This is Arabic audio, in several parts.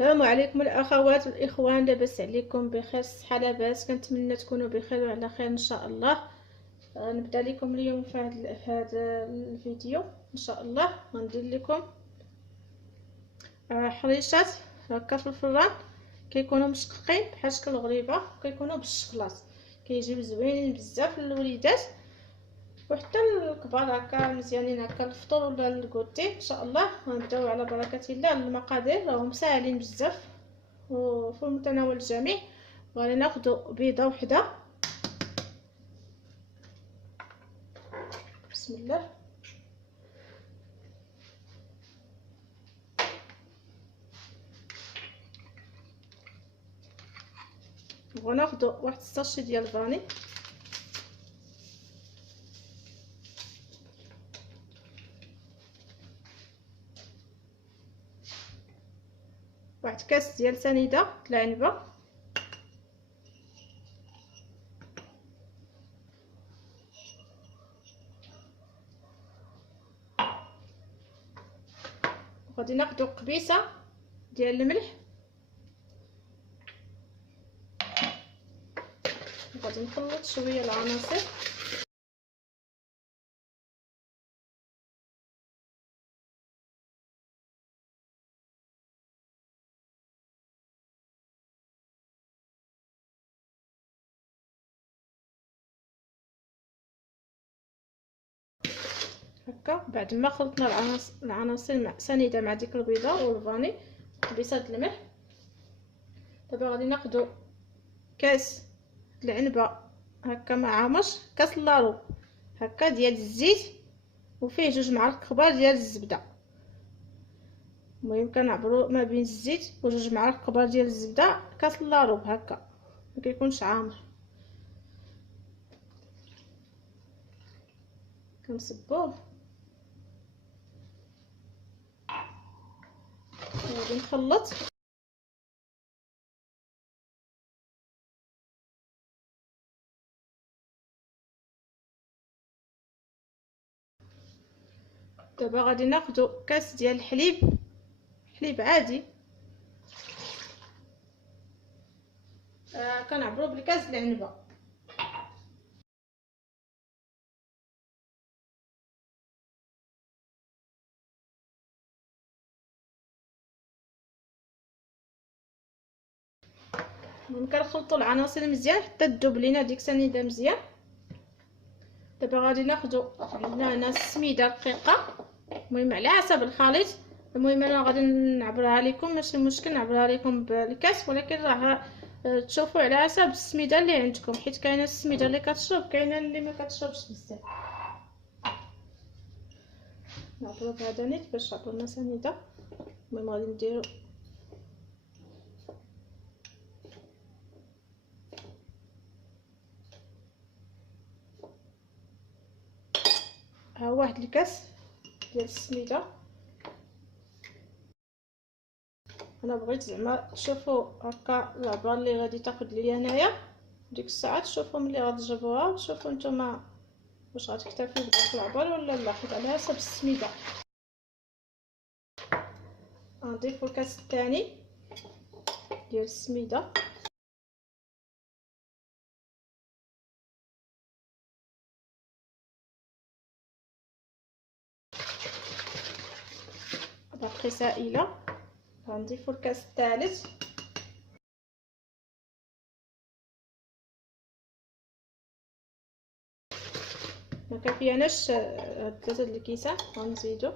السلام عليكم الاخوات والاخوان، لاباس عليكم؟ بخير الصحه؟ لاباس؟ كنتمنى تكونوا بخير وعلى خير ان شاء الله. نبدا لكم اليوم في هذا الفيديو ان شاء الله. غندير لكم حريشات هكا في الفران، كيكونوا مشققين بحال شكل الغريبه، كيكونوا بالشكلاط، كيجيو زوينين بزاف للوليدات وحتى الكبار، هكا مزيانين هكا الفطور ولا الكوتي ان شاء الله. غنبداو على بركه الله. المقادير راهم ساهلين بزاف وفي متناول الجميع. غادي ناخذ بيضه وحده، بسم الله. وناخذ واحد الساشي ديال الفاني، واحد كاس ديال سنيده العنبه، غادي ناخذ قبيصه ديال الملح، غادي نخلط شويه العناصر. هكا بعد ما خلطنا العناصر مع سنيده مع ديك البيضه والفاني قبيصه الملح، دابا غادي ناخذ كاس العنبه هكا معامش، كاس لارو هكا ديال الزيت، وفيه 2 معالق كبار ديال الزبده. المهم كنعبروا ما بين الزيت و2 معالق كبار ديال الزبده، كاس لارو هكا ما كيكونش عامر. كنصبوه، غادي نخلط. دابا غادي ناخذ كاس ديال الحليب، حليب عادي، كنعبروا بالكاس العنبه. كنخلطوا العناصر مزيان حتى تذوب لينا ديك سنيده مزيان. دابا غادي ناخذ عندنا هنا السميده رقيقه، المهم على حسب الخليط. المهم انا غادي نعبرها لكم، ماشي مشكل نعبرها لكم بالكاس، ولكن راه تشوفوا على حسب السميده اللي عندكم، حيت كاينه السميده اللي كتشرب، كاينه اللي ما كتشربش بزاف. نعبروا بهذا نيت باش عبرنا سنيده. المهم غادي نديرو ها واحد الكاس ديال السميده. انا بغيت زعما تشوفوا هكا العبره اللي غادي تاخذ ليا هنايا، ديك الساعه تشوفوا ملي غتجربوها وتشوفوا نتوما واش غتكتفيو بداك العبر ولا لا، حيت على حسب السميده. غنضيفو الكاس الثاني ديال السميده، باقي سائله. غنضيفو الكاس الثالث، ما كافياناش هاد 3 الكيسان، غنزيدو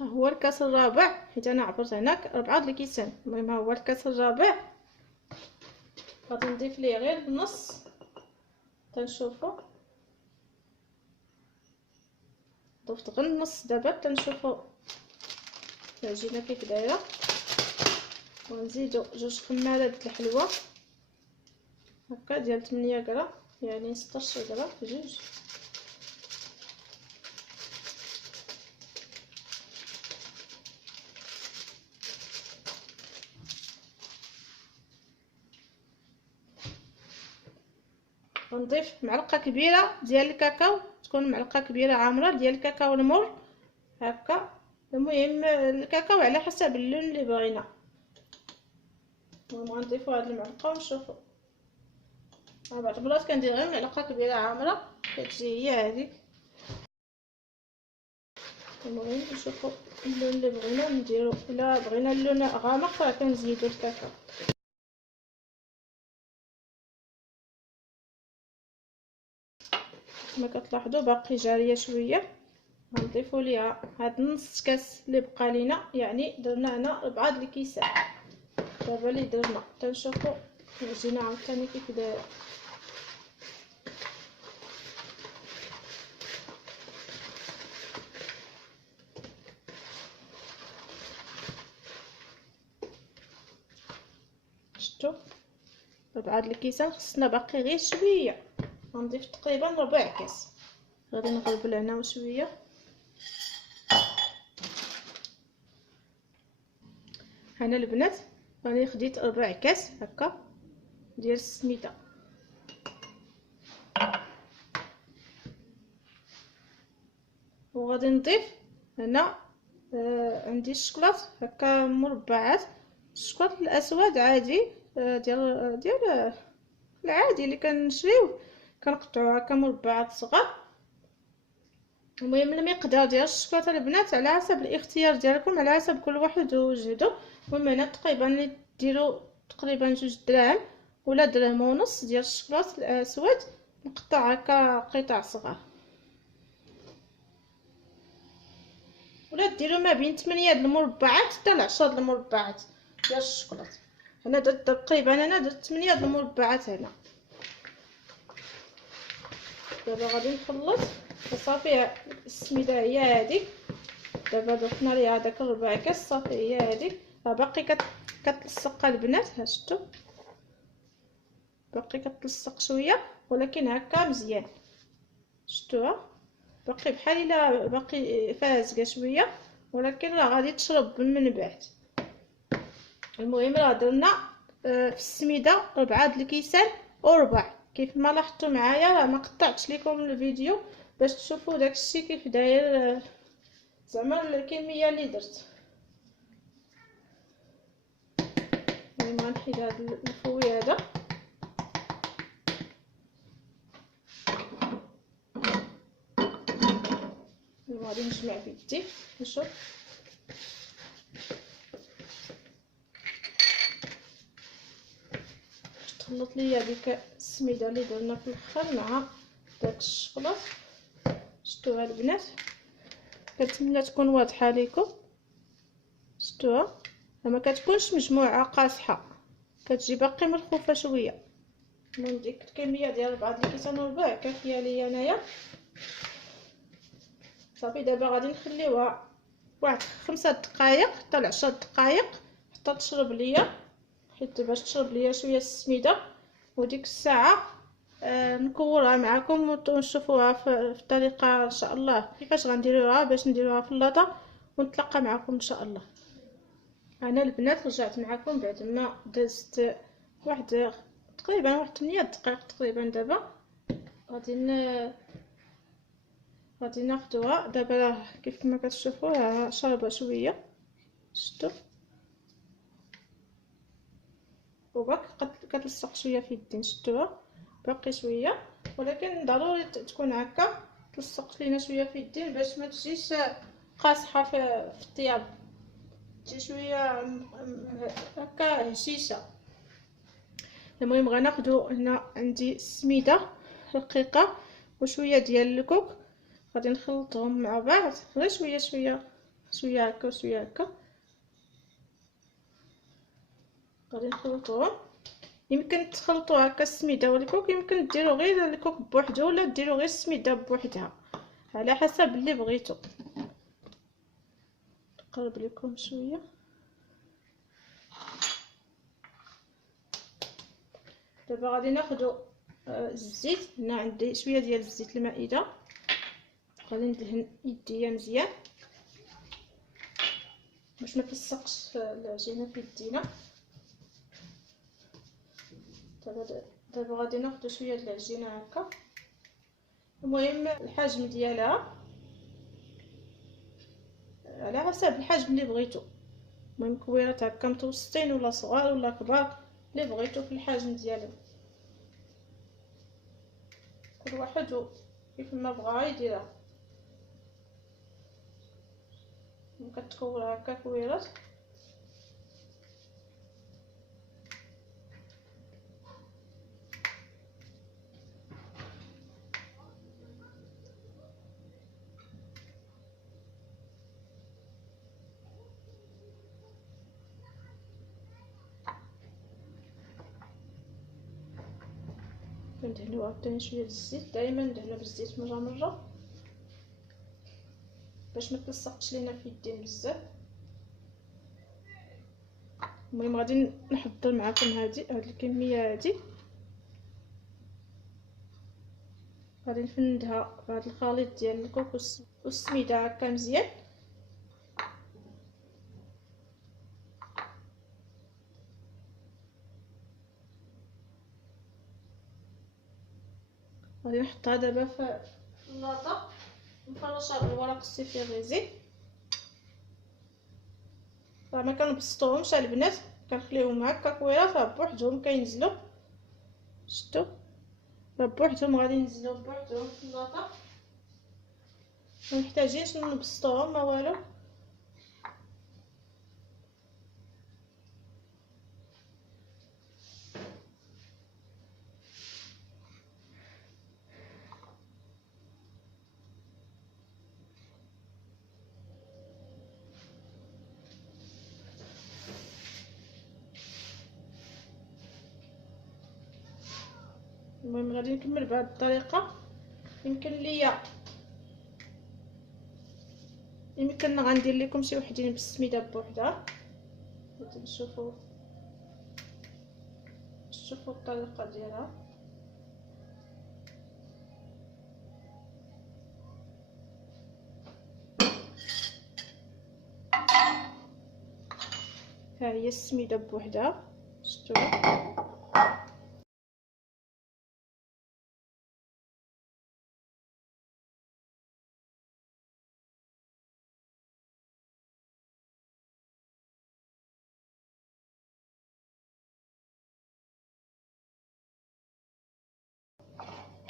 ها هو الكاس الرابع، حيت انا عبرت هناك 4 الكيسان. المهم ها هو الكاس الرابع، غادي نضيف ليه غير النص تنشوفوا. ضفت غير النص دابا تنشوفوا العجينه كيف دايره. ونزيدو 2 خمارات الحلوى هكا ديال 8 غرام، يعني 16 غرام في جوج. غنضيف معلقه كبيره ديال الكاكاو، تكون معلقه كبيره عامره ديال الكاكاو المر هكا. المهم الكاكاو على حسب اللون اللي بغينا. المهم غنضيفو هاد المعلقه ونشوفو. بعض المرات كندير غير معلقه كبيره عامره كتجي هي هذيك. المهم نشوفو اللون اللي بغينا نديرو. الا بغينا اللون غامق راه كنزيدو الكاكاو. كما كتلاحظوا باقي جاريه شويه، غنضيفوا ليها هاد نص كاس اللي بقى لينا، يعني درنا هنا 4 د الكيسان. دابا اللي درنا تنشوفوا العجينه عاوتاني كيف دايره. شفتوا 4 د الكيسان، خصنا باقي غير شويه. غنضيف تقريبا ربع كاس. غادي نغلبل هنا وشويه. هنا البنات راني خديت ربع كاس هكا ديال السميده. وغادي نضيف هنا عندي الشكلاط هكا مربعات، الشكلاط الاسود عادي ديال العادي اللي كنشريوه، كنقطعوه هكا مربعات صغار. المهم المقدار ديال الشكلاط البنات على حسب الاختيار ديالكم، على حسب كل واحد وجهده. المهم هنا تقريبا ديروا تقريبا 2 دراهم ولا درهم ونص ديال الشكلاط الاسود مقطع هكا قطع صغار، ولا ديروا ما بين 8 د المربعات حتى ل 10 د المربعات ديال الشكلاط. هنا درت تقريبا انا درت 8 د المربعات هنا. دابا غادي نخلط صافي. السميده هي هذيك، دابا ضفنا ليها داك الربع كاس صافي هي هذيك. باقي كتلصق البنات، ها شفتوا باقي كتلصق شويه ولكن هكا مزيان. شفتوها باقي بحال الا باقي فازقه شويه، ولكن راه غادي تشرب من بعد. المهم راه درنا في السميده 4 د الكيسان وربع كيف ما لاحظتوا معايا. راه ما قطعتش لكم الفيديو باش تشوفوا داكشي كيف داير زعما الكميه اللي درت. المهم غنحيد هذا الفوي هذا. غادي نجمع بيدي نشوف. تخلط ليا ديك السميده اللي درنا في الاخر مع داك الشكلاط. شفتوها البنات؟ كنتمنى تكون واضحه لكم. شفتوها ما كتكونش مجموعه قاصحه، كتجي باقي مرخوفه شويه. المهم ديك الكميه ديال 4 د الكيسان وربع كافيه ليا انايا. صافي دابا غادي نخليوها واحد 5 دقائق حتى ل 10 دقائق حتى تشرب ليا، حيت باش تشرب ليا شويه السميده. وديك الساعه نكورها معكم ونشوفوها في الطريقه ان شاء الله كيفاش غنديروها باش نديروها في اللاطه، ونتلاقى معكم ان شاء الله. انا البنات رجعت معكم بعد ما دزت واحد تقريبا واحد 8 دقائق تقريبا. دابا غادي ناخذوها. دابا كيف ما كتشوفوا شاربه شويه. شفتوا وباك كتلصق شويه في يدي. شفتوها باقي شويه، ولكن ضروري تكون هكا تلصق لينا شويه في يدين باش ما تجيش قاصحه في الطياب، تجي شويه هكا هشيشه. المهم غناخذو هنا عندي السميده رقيقه وشويه ديال الكوك، غادي نخلطهم مع بعض غير شويه شويه شويه هكا وشويه هكا. غادي نخلطوهم. يمكن تخلطوا هكا السميده والكوك، يمكن ديروا غير الكوك بوحدو ولا ديروا غير السميده بوحدها على حسب اللي بغيتو. نقرب لكم شويه. دابا غادي ناخذوا الزيت. هنا عندي شويه ديال الزيت المائده، غادي ندهن يديا مزيان باش ما تلصقش العجينه في يدينا. دابا دابا غادي ناخذ شويه د العجينه هكا. المهم الحجم ديالها على حسب الحجم اللي بغيتو، المهم كويرات هكا متوسطين ولا صغار ولا كبار اللي بغيتو في الحجم ديالهم، كل واحد كيف ما بغا يديرها. كتكور هكا كويرات. كندهنو عاوتاني شويه الزيت، دائما ندهنو بالزيت مره باش ما تلصقش لينا في يدين بزاف. المهم غادي نحضر معكم هاد الكميه هادي، غادي نفندها بهذا الخليط ديال الكوكوس والسميده هكا مزيان. غادي نحطها دابا في اللاطه، نفرشها بالورق السيفيغيزي. راه ما كنبسطوهمش البنات، كنخليهم هكا كويرات بوحدهم كينزلوا. شفتوا راه بوحدهم غادي ينزلوا بوحدهم في اللاطه، ما محتاجينش نبسطوهم ما والو. المهم غادي نكمل بهذه الطريقه. يمكن غندير لكم شي وحدين بالسميده بوحدها، تشوفوا الطريقه ديالها. ها هي السميده بوحدها، شفتوا.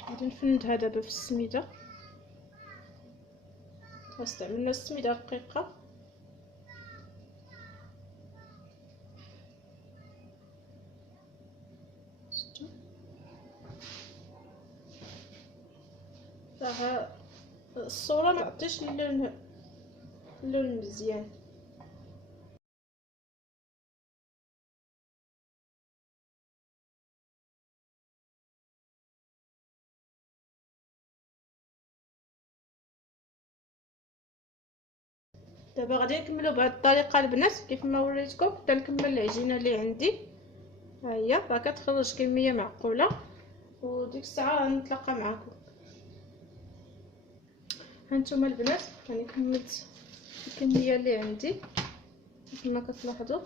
غادي نفندها دابا في السميده. استعملنا السميده رقيقه. راه الصوره ما عطيش اللون مزيان. دابا غادي نكملوا بهذه الطريقه البنات كيف ما وريتكم. حتى نكمل العجينه اللي عندي، ها هي راه كتخرج كميه معقوله، وديك الساعه نتلاقى معكم. هانتوما البنات راني كملت الكميه اللي عندي كما كتلاحظوا.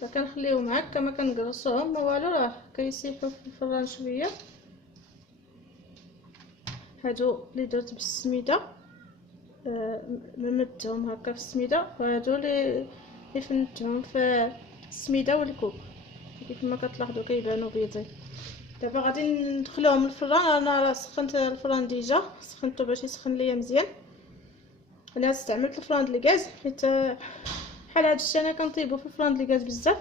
فكنخليهم هكا ما كنقرصوهم ما والو، راه كيسيحوا في الفران شويه. هادو اللي درت بالسميده ممدتهم هكا في السميده، وهادو اللي فندتهم في السميده والكوب كيف ما كتلاحظوا كيبانوا بيضين. دابا غادي ندخلوهم الفران. انا راه سخنت الفران ديجا، سخنته باش يسخن ليا مزيان. انا استعملت الفران د الغاز حيت بحال هادشي انا كنطيبو في الفران د الغاز بزاف،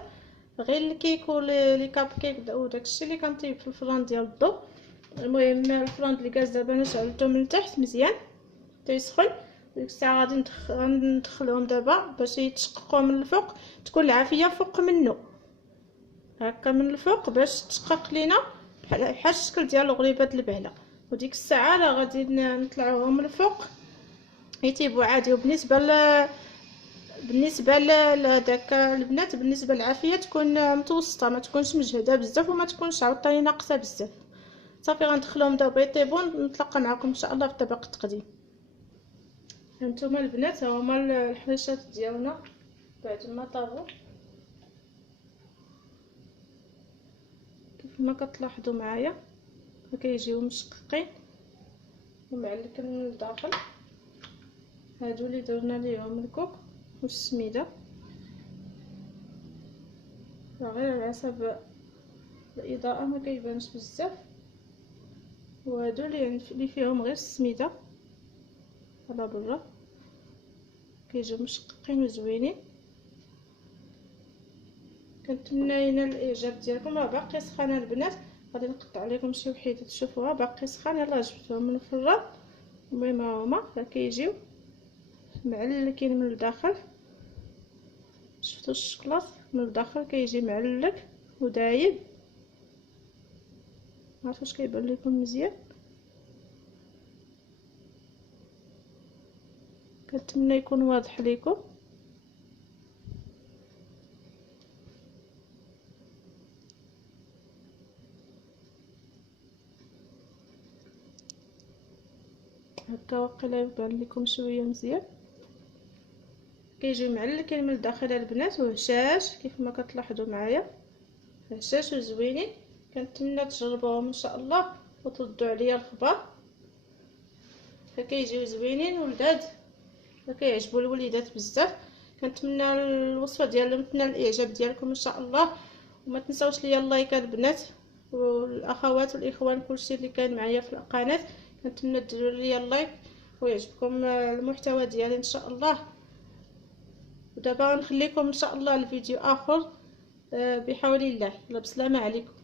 غير الكيك ولي كاب كيك وداكشي اللي كنطيب في الفران ديال الضو. المهم الفران د الغاز دابا انا شعلته من التحت مزيان تيسخن. ديك الساعه غادي ندخلهم دابا باش يتشققوا من الفوق، تكون العافيه فوق منه هكا من الفوق باش تشقق لينا بحال الشكل ديال الغريبه البهله. وديك الساعه راه غادي نطلعوهم من الفوق يطيبوا عادي. بالنسبه لداك البنات، بالنسبه للعافيه تكون متوسطه، ما تكونش مجهده بزاف وما تكونش عاوتاني ناقصه بزاف. صافي غندخلهم دابا يطيبوا، نتلاقى معكم ان شاء الله في طبق التقديم. هانتوما البنات ها هما الحريشات ديالنا بعد ما طابوا كما كتلاحظوا معايا كيجيو مشققين ومعلكين من الداخل. هادو اللي درنا ليهم الكوك والسميده، غير على حسب الاضاءه ما كيبانش بزاف. وهادو اللي فيهم غير السميده على برا، كيجيو مشققين وزوينين. كنتمنى ينال الاعجاب ديالكم. راه باقي سخانه البنات، غادي نقطع لكم شي وحيده تشوفوها باقي سخانه. يلاه جبتهم من الفران. المهم هما كيجيو معلكين من الداخل. شفتوا الشكلاط من الداخل كيجي معلك ودايب. عرفتوا واش كيبان لكم مزيان؟ كنتمنى يكون واضح لكم. هكا واقيلا يبان لكم شويه مزيان. كيجيو معلكين من الداخل البنات وهشاش كيف ما كتلاحظوا معايا، هشاش وزوينين. كنتمنى تجربوهم ان شاء الله وتردوا عليا الخبر. فكيجيو زوينين ولذاذ وكيعجبوا الوليدات بزاف. كنتمنى الوصفه ديالهم تنال الاعجاب ديالكم ان شاء الله. وما تنساوش ليا اللايك البنات والاخوات والاخوان كلشي اللي كان معايا في القناه. كنتمنى ديروا ليا اللايك ويعجبكم المحتوى ديالي ان شاء الله. ودابا نخليكم ان شاء الله الفيديو اخر بحول الله. يلا بسلامه عليكم.